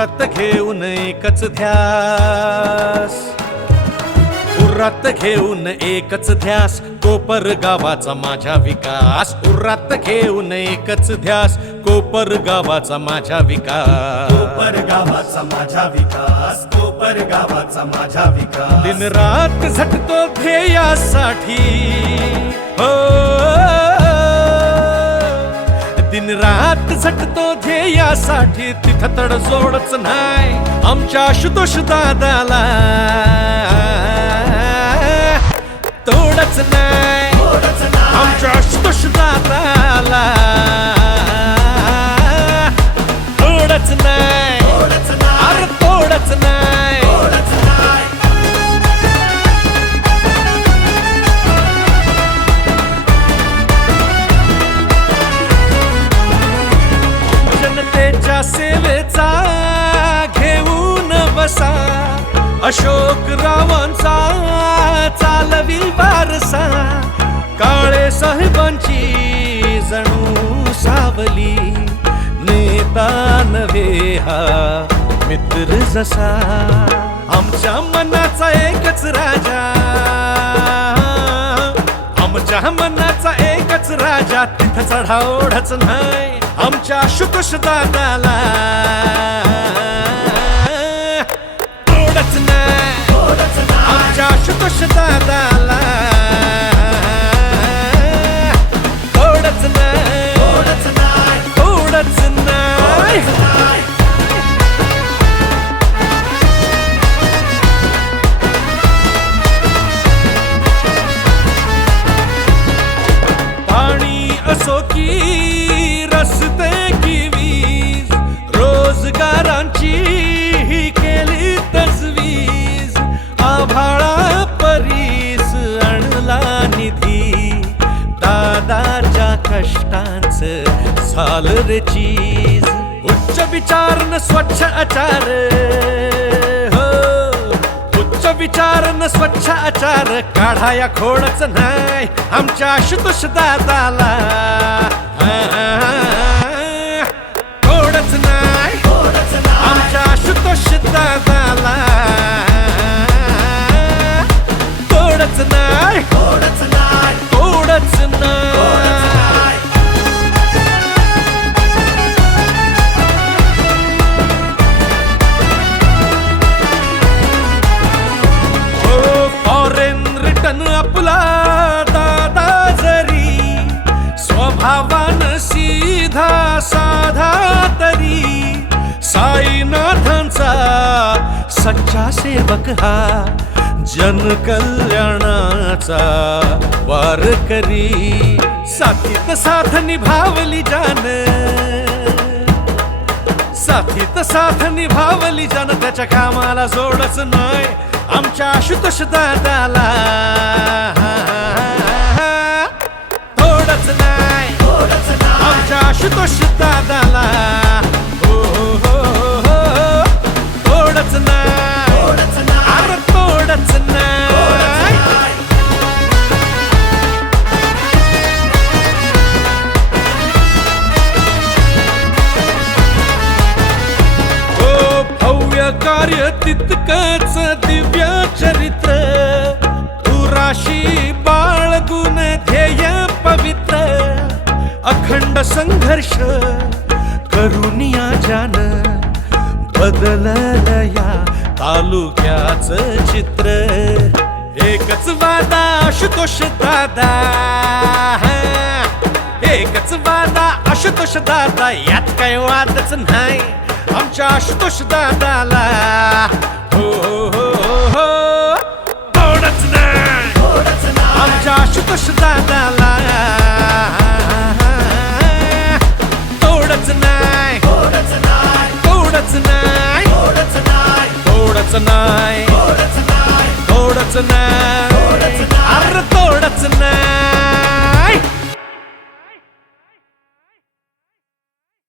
उरात घेऊन एकच ध्यास. उरात घेऊन एकच ध्यास कोपर गावाचा माझा विकास. उरात घेऊन एकच ध्यास कोपर गावाचा माझा विकास. कोपर गावाचा माझा विकास कोपर गावाचा माझा विकास. दिन रात झटतो ध्येयासाठी. हो. झटतो ध्येयासाठी तिथं तडजोडच नाही. आमच्या आशुतोष दादाला तोडच नाही. आमच्या सेवेचा घेऊन बसा. अशोक रावांचा चालवी बारसा काळे साहेबांची जणू सावली. नेता नव्हे हा मित्र जसा. आमच्या मनाचा एकच राजा. आमच्या मनाचा एकच राजा. तिथं चढाओढच नाही. आमच्या आशुतोष दादाला तोडच नाही, आमच्या आशुतोष दादाला दादाच्या कष्टांचं साल रे चीज. उच्च विचार न स्वच्छ आचार. हो. उच्च विचार न स्वच्छ आचार. काढाया खोडच नाही आमच्या आशुतोष दादाला. सच्चा सेवक हा जनकल्याणाचा वारकरी साथीत साथ निभावली जान. साथीत साथ निभावली जान. त्याच्या कामाला जोडच नाही आमच्या आशुतोष दादाला. थोडच नाही थोडंच नाही, आमच्या आशुतोष दादाला. तितकच दिव्य चरित्र. तुराशी बाळगुण ध्येय पवित्र. अखंड संघर्ष करुनिया जान बदलल या तालुक्याच चित्र. एकच वादा आशुतोष दादा. एकच वादा आशुतोष दादा. यात काय वादच नाही. आमच्या आशुतोष दादाला. हो हो हो हो तोडच नाही थोडंच नाही, आमच्या आशुतोष दादाला.